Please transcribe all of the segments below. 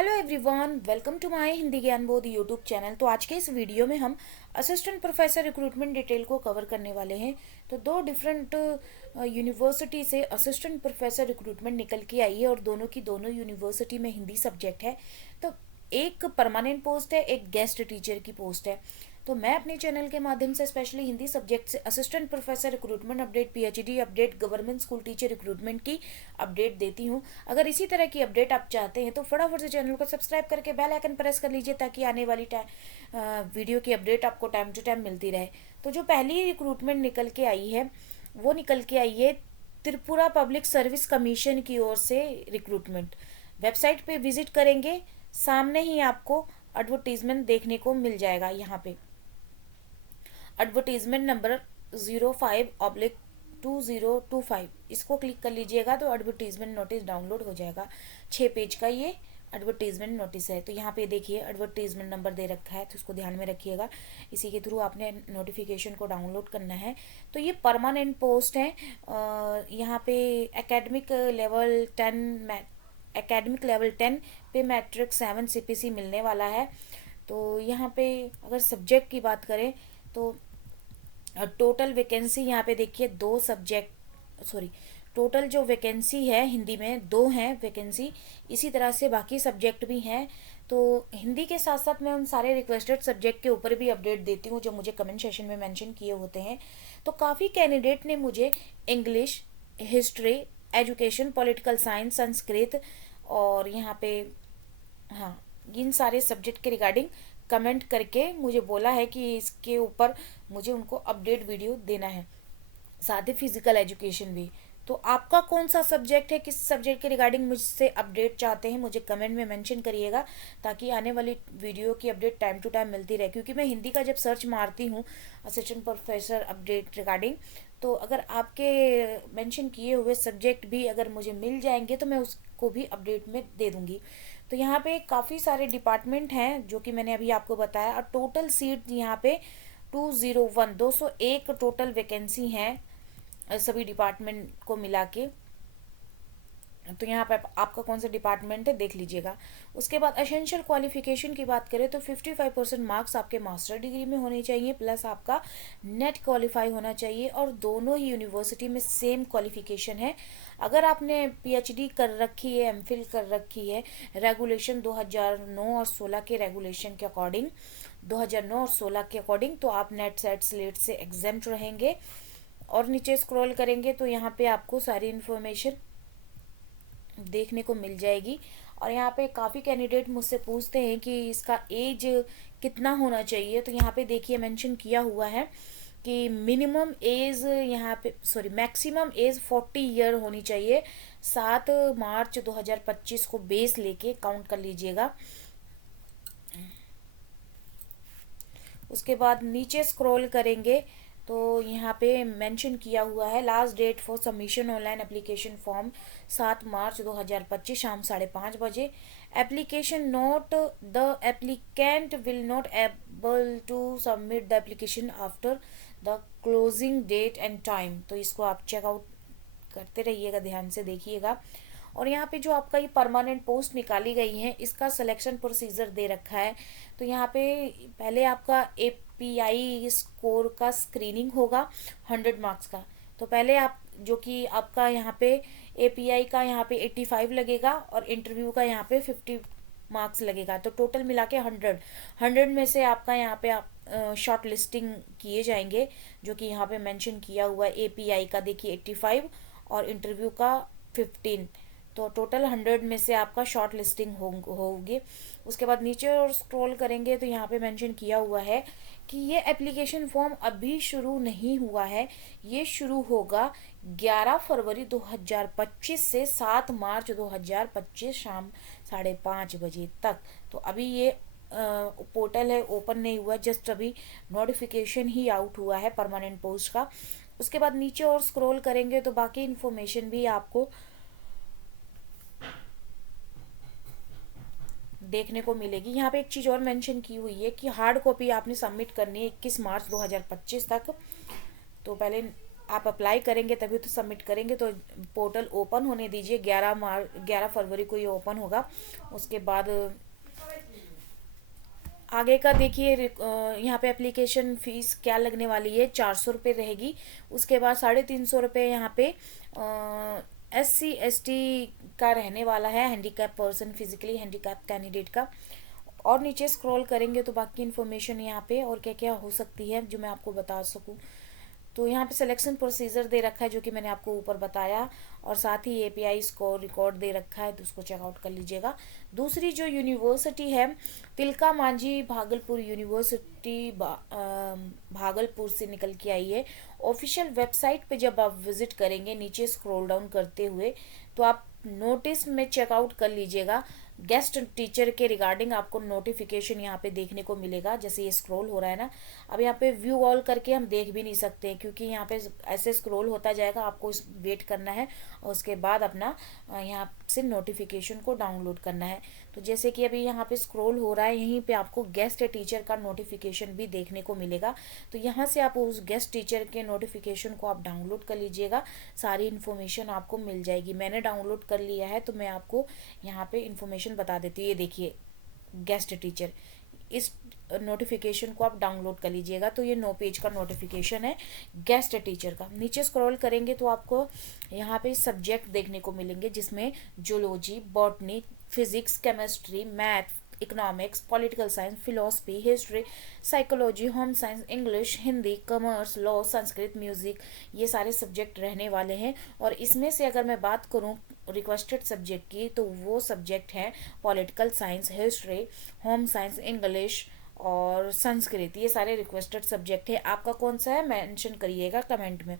Hello everyone, welcome to my Hindi Gyan Bodh YouTube channel. तो आज के इस वीडियो में हम असिस्टेंट प्रोफेसर रिक्रूटमेंट डिटेल को कवर करने वाले हैं। तो दो डिफरेंट यूनिवर्सिटी से असिस्टेंट प्रोफेसर रिक्रूटमेंट निकल के आई है और दोनों की दोनों यूनिवर्सिटी में हिंदी सब्जेक्ट है। तो एक परमानेंट पोस्ट है, एक गेस्ट टीचर की पोस्ट है। तो मैं अपने चैनल के माध्यम से स्पेशली हिंदी सब्जेक्ट से assistant professor recruitment update, PhD update, government school teacher recruitment की अपडेट देती हूँ। अगर इसी तरह की अपडेट आप चाहते हैं तो फटाफट से चैनल को सब्सक्राइब करके बेल आइकन प्रेस कर लीजिए ताकि आने वाली वीडियो की अपडेट आपको टाइम टू टाइम मिलती रहे। तो जो पहली रिक्रूटमेंट निकल के आई है वो निकल के आई है त्रिपुरा पब्लिक सर्विस कमीशन की ओर से रिक्रूटमेंट। वेबसाइट पे विजिट करेंगे, सामने ही आपको एडवर्टीजमेंट देखने को मिल जाएगा। यहाँ पे एडवर्टीजमेंट नंबर 05/2025 इसको क्लिक कर लीजिएगा तो एडवर्टीजमेंट नोटिस डाउनलोड हो जाएगा। 6 पेज का ये एडवर्टीजमेंट नोटिस है। तो यहाँ पे देखिए एडवर्टीजमेंट नंबर दे रखा है, तो इसको ध्यान में रखिएगा। इसी के थ्रू आपने नोटिफिकेशन को डाउनलोड करना है। तो ये परमानेंट पोस्ट है। यहाँ पे एकेडमिक लेवल 10 पे मैट्रिक 7 सीपीसी मिलने वाला है। तो यहाँ पे अगर सब्जेक्ट की बात करें तो टोटल वैकेंसी यहाँ पे देखिए टोटल जो वैकेंसी है हिंदी में 2 हैं वैकेंसी। इसी तरह से बाकी सब्जेक्ट भी हैं। तो हिंदी के साथ साथ मैं उन सारे रिक्वेस्टेड सब्जेक्ट के ऊपर भी अपडेट देती हूँ जो मुझे कमेंट सेशन में मेंशन किए होते हैं। तो काफ़ी कैंडिडेट ने मुझे English, history, education, political science, Sanskrit और यहाँ पे हाँ इन सारे सब्जेक्ट के रिगार्डिंग कमेंट करके मुझे बोला है कि इसके ऊपर मुझे उनको अपडेट वीडियो देना है, साथ ही फिजिकल एजुकेशन भी। तो आपका कौन सा सब्जेक्ट है, किस सब्जेक्ट के रिगार्डिंग मुझसे अपडेट चाहते हैं, मुझे कमेंट में मेंशन करिएगा ताकि आने वाली वीडियो की अपडेट टाइम टू टाइम मिलती रहे। क्योंकि मैं हिंदी का जब सर्च मारती हूँ असिस्टेंट प्रोफेसर अपडेट रिगार्डिंग, तो अगर आपके मेंशन किए हुए सब्जेक्ट भी अगर मुझे मिल जाएंगे तो मैं उसको भी अपडेट में दे दूँगी। तो यहाँ पे काफ़ी सारे डिपार्टमेंट हैं जो कि मैंने अभी आपको बताया, और टोटल सीट यहाँ पे 201 टोटल वैकेंसी हैं सभी डिपार्टमेंट को मिला के। तो यहाँ पे आपका कौन सा डिपार्टमेंट है देख लीजिएगा। उसके बाद एसेंशियल क्वालिफिकेशन की बात करें तो 55% मार्क्स आपके मास्टर डिग्री में होने चाहिए, प्लस आपका नेट क्वालिफाई होना चाहिए, और दोनों ही यूनिवर्सिटी में सेम क्वालिफिकेशन है। अगर आपने पीएचडी कर रखी है, एमफिल कर रखी है रेगुलेशन 2009 और 16 के रेगुलेशन के अकॉर्डिंग, 2009 और 16 के अकॉर्डिंग, तो आप नेट सेट स्लेट से एग्जेम्प्ट रहेंगे। और नीचे स्क्रॉल करेंगे तो यहाँ पे आपको सारी इन्फॉर्मेशन देखने को मिल जाएगी। और यहाँ पे काफ़ी कैंडिडेट मुझसे पूछते हैं कि इसका एज कितना होना चाहिए। तो यहाँ पे देखिए मेंशन किया हुआ है कि minimum age maximum age 40 year होनी चाहिए। 7 मार्च 2025 को बेस लेके काउंट कर लीजिएगा। उसके बाद नीचे स्क्रॉल करेंगे तो यहाँ पे मेंशन किया हुआ है last date for submission online application form 7 March 2025 शाम 5:30 application note, the applicant will not able to submit the application after the closing date and time. तो इसको आप चेकआउट करते रहिएगा, ध्यान से देखिएगा। और यहाँ पे जो आपका ये परमानेंट पोस्ट निकाली गई है इसका सिलेक्शन प्रोसीजर दे रखा है। तो यहाँ पे पहले आपका एपीआई स्कोर का स्क्रीनिंग होगा 100 मार्क्स का। तो पहले आप जो कि आपका यहाँ पे एपीआई का यहाँ पे 85 लगेगा और इंटरव्यू का यहाँ पे 50 मार्क्स लगेगा। तो टोटल मिला के 100 में से आपका यहाँ पे आप शॉर्ट लिस्टिंग किए जाएंगे, जो कि यहाँ पे मेंशन किया हुआ है। एपीआई का देखिए 85 और इंटरव्यू का 15, तो टोटल 100 में से आपका शॉर्ट लिस्टिंग होगी। उसके बाद नीचे और स्क्रॉल करेंगे तो यहाँ पे मेंशन किया हुआ है कि ये एप्लीकेशन फॉर्म अभी शुरू नहीं हुआ है, ये शुरू होगा 11 फरवरी 2025 से 7 मार्च 2025 शाम 5:30 तक। तो अभी ये पोर्टल है ओपन नहीं हुआ, जस्ट अभी नोटिफिकेशन ही आउट हुआ है परमानेंट पोस्ट का। उसके बाद नीचे और स्क्रॉल करेंगे तो बाकी इन्फॉर्मेशन भी आपको देखने को मिलेगी। यहाँ पे एक चीज़ और मेंशन की हुई है कि हार्ड कॉपी आपने सबमिट करनी है 21 मार्च 2025 तक। तो पहले आप अप्लाई करेंगे तभी तो सबमिट करेंगे, तो पोर्टल ओपन होने दीजिए। 11 फरवरी को ये ओपन होगा। उसके बाद आगे का देखिए, यहाँ पे एप्लीकेशन फ़ीस क्या लगने वाली है, 400 रुपये रहेगी। उसके बाद 350 रुपये यहाँ पे SC ST का रहने वाला है, handicap person, physically handicap candidate का। और नीचे स्क्रॉल करेंगे तो बाकी इन्फॉर्मेशन यहाँ पे और क्या क्या हो सकती है जो मैं आपको बता सकूँ। तो यहाँ पे सिलेक्शन प्रोसीजर दे रखा है जो कि मैंने आपको ऊपर बताया, और साथ ही API स्कोर रिकॉर्ड दे रखा है, तो उसको चेकआउट कर लीजिएगा। दूसरी जो यूनिवर्सिटी है, तिलका मांझी भागलपुर यूनिवर्सिटी भागलपुर से निकल के आई है। ऑफिशियल वेबसाइट पे जब आप विजिट करेंगे, नीचे स्क्रॉल डाउन करते हुए, तो आप नोटिस में चेकआउट कर लीजिएगा। गेस्ट टीचर के रिगार्डिंग आपको नोटिफिकेशन यहाँ पे देखने को मिलेगा। जैसे ये स्क्रॉल हो रहा है ना, अब यहाँ पे व्यू ऑल करके हम देख भी नहीं सकते हैं, क्योंकि यहाँ पे ऐसे स्क्रॉल होता जाएगा, आपको वेट करना है और उसके बाद अपना यहाँ से नोटिफिकेशन को डाउनलोड करना है। तो जैसे कि अभी यहाँ पे स्क्रॉल हो रहा है, यहीं पे आपको गेस्ट टीचर का नोटिफिकेशन भी देखने को मिलेगा। तो यहाँ से आप उस गेस्ट टीचर के नोटिफिकेशन को आप डाउनलोड कर लीजिएगा, सारी इन्फॉर्मेशन आपको मिल जाएगी। मैंने डाउनलोड कर लिया है, तो मैं आपको यहाँ पे इन्फॉर्मेशन बता देती हूँ। ये देखिए गेस्ट टीचर, इस नोटिफिकेशन को आप डाउनलोड कर लीजिएगा। तो ये 9 पेज का नोटिफिकेशन है गेस्ट टीचर का। नीचे स्क्रॉल करेंगे तो आपको यहाँ पे सब्जेक्ट देखने को मिलेंगे, जिसमें zoology, botany, physics, chemistry, math, economics, political science, philosophy, history, psychology, home science, English, Hindi, commerce, law, Sanskrit, music, ये सारे सब्जेक्ट रहने वाले हैं। और इसमें से अगर मैं बात करूं रिक्वेस्टेड सब्जेक्ट की, तो वो सब्जेक्ट हैं political science, history, home science, English और संस्कृत। ये सारे रिक्वेस्टेड सब्जेक्ट है। आपका कौन सा है मेंशन करिएगा कमेंट में।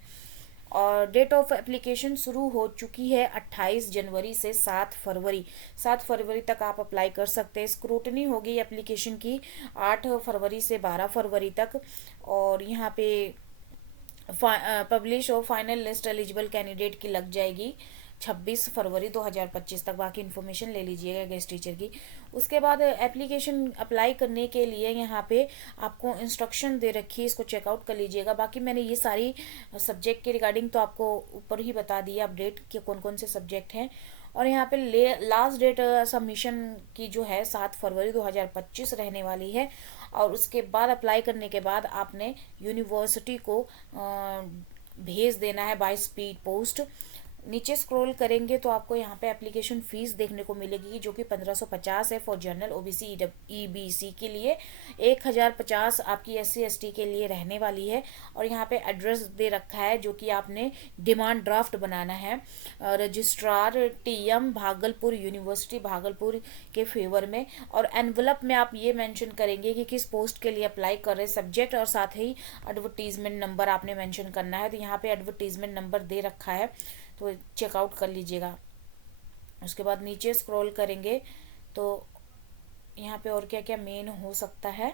और डेट ऑफ एप्लीकेशन शुरू हो चुकी है 28 जनवरी से 7 फरवरी तक आप अप्लाई कर सकते हैं। स्क्रूटनी होगी एप्लीकेशन की 8 फरवरी से 12 फरवरी तक। और यहाँ पे पब्लिश और फाइनल लिस्ट एलिजिबल कैंडिडेट की लग जाएगी 26 फरवरी 2025 तक। बाकी इन्फॉर्मेशन ले लीजिएगा गेस्ट टीचर की। उसके बाद एप्लीकेशन अप्लाई करने के लिए यहाँ पे आपको इंस्ट्रक्शन दे रखी है, इसको चेकआउट कर लीजिएगा। बाकी मैंने ये सारी सब्जेक्ट के रिगार्डिंग तो आपको ऊपर ही बता दिया अपडेट कि कौन कौन से सब्जेक्ट हैं। और यहाँ पे लास्ट डेट सबमिशन की जो है 7 फरवरी 2025 रहने वाली है। और उसके बाद अप्लाई करने के बाद आपने यूनिवर्सिटी को भेज देना है बाय स्पीड पोस्ट। नीचे स्क्रॉल करेंगे तो आपको यहाँ पे एप्लीकेशन फ़ीस देखने को मिलेगी, जो कि 1550 है फॉर जनरल, OBC, EBC के लिए। 1050 आपकी SC ST के लिए रहने वाली है। और यहाँ पे एड्रेस दे रखा है, जो कि आपने डिमांड ड्राफ्ट बनाना है registrar TM Bhagalpur university Bhagalpur के फेवर में। और एनवलप में आप ये मेंशन करेंगे कि किस पोस्ट के लिए अप्लाई कर रहे सब्जेक्ट, और साथ ही एडवर्टीजमेंट नंबर आपने मेंशन करना है। तो यहाँ पे एडवर्टीजमेंट नंबर दे रखा है, तो चेकआउट कर लीजिएगा। उसके बाद नीचे स्क्रॉल करेंगे तो यहाँ पे और क्या क्या मेन हो सकता है।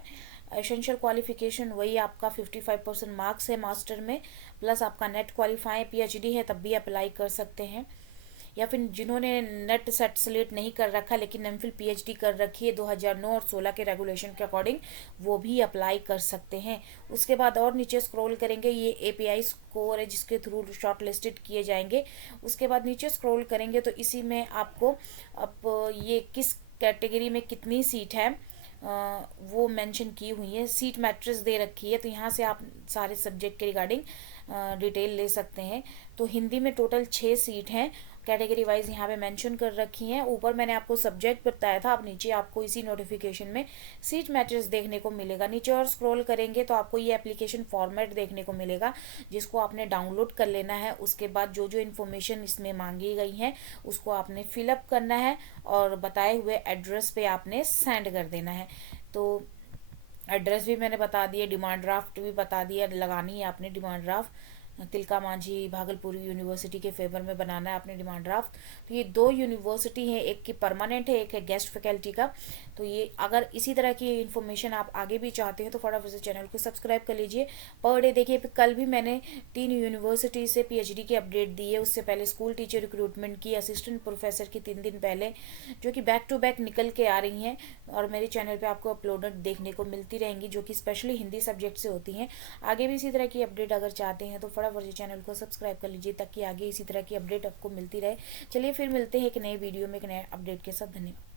एसेंशियल क्वालिफिकेशन वही आपका 55% मार्क्स है मास्टर में, प्लस आपका नेट क्वालिफाई PhD है तब भी अप्लाई कर सकते हैं। या फिर जिन्होंने नेट सेट सेलेक्ट नहीं कर रखा लेकिन एमफिल PhD कर रखी है 2009 और 16 के रेगुलेशन के अकॉर्डिंग, वो भी अप्लाई कर सकते हैं। उसके बाद और नीचे स्क्रॉल करेंगे, ये API स्कोर है जिसके थ्रू शॉर्ट लिस्टेड किए जाएंगे। उसके बाद नीचे स्क्रॉल करेंगे तो इसी में आपको अब ये किस कैटेगरी में कितनी सीट है वो मेंशन की हुई है। सीट मैट्रिक्स दे रखी है, तो यहाँ से आप सारे सब्जेक्ट के रिगार्डिंग डिटेल ले सकते हैं। तो हिंदी में टोटल 6 सीट हैं, कैटेगरी वाइज यहाँ पे मेंशन कर रखी हैं। ऊपर मैंने आपको सब्जेक्ट बताया था, अब नीचे आपको इसी नोटिफिकेशन में सीट मैट्रिक्स देखने को मिलेगा। नीचे और स्क्रॉल करेंगे तो आपको ये एप्लीकेशन फॉर्मेट देखने को मिलेगा, जिसको आपने डाउनलोड कर लेना है। उसके बाद जो जो इन्फॉर्मेशन इसमें मांगी गई हैं उसको आपने फिलअप करना है और बताए हुए एड्रेस पे आपने सेंड कर देना है। तो एड्रेस भी मैंने बता दिया, डिमांड ड्राफ्ट भी बता दिया, लगानी है आपने demand draft. Tilka Manjhi Bhagalpur university के फेवर में बनाना है आपने डिमांड ड्राफ्ट। तो ये 2 यूनिवर्सिटी हैं, एक की परमानेंट है, एक है गेस्ट फैकल्टी का। तो ये अगर इसी तरह की इन्फॉर्मेशन आप आगे भी चाहते हैं तो फटाफट से चैनल को सब्सक्राइब कर लीजिए। पर डे देखिए, कल भी मैंने 3 यूनिवर्सिटी से PhD की अपडेट दी है। उससे पहले स्कूल टीचर रिक्रूटमेंट की, असिस्टेंट प्रोफेसर की 3 दिन पहले, जो कि बैक टू बैक निकल के आ रही हैं और मेरे चैनल पे आपको अपलोडेड देखने को मिलती रहेंगी, जो कि स्पेशली हिंदी सब्जेक्ट से होती हैं। आगे भी इसी तरह की अपडेट अगर चाहते हैं तो फटाफट से चैनल को सब्सक्राइब कर लीजिए ताकि आगे इसी तरह की अपडेट आपको मिलती रहे। चलिए फिर मिलते हैं एक नए वीडियो में एक नए अपडेट के साथ। धन्यवाद।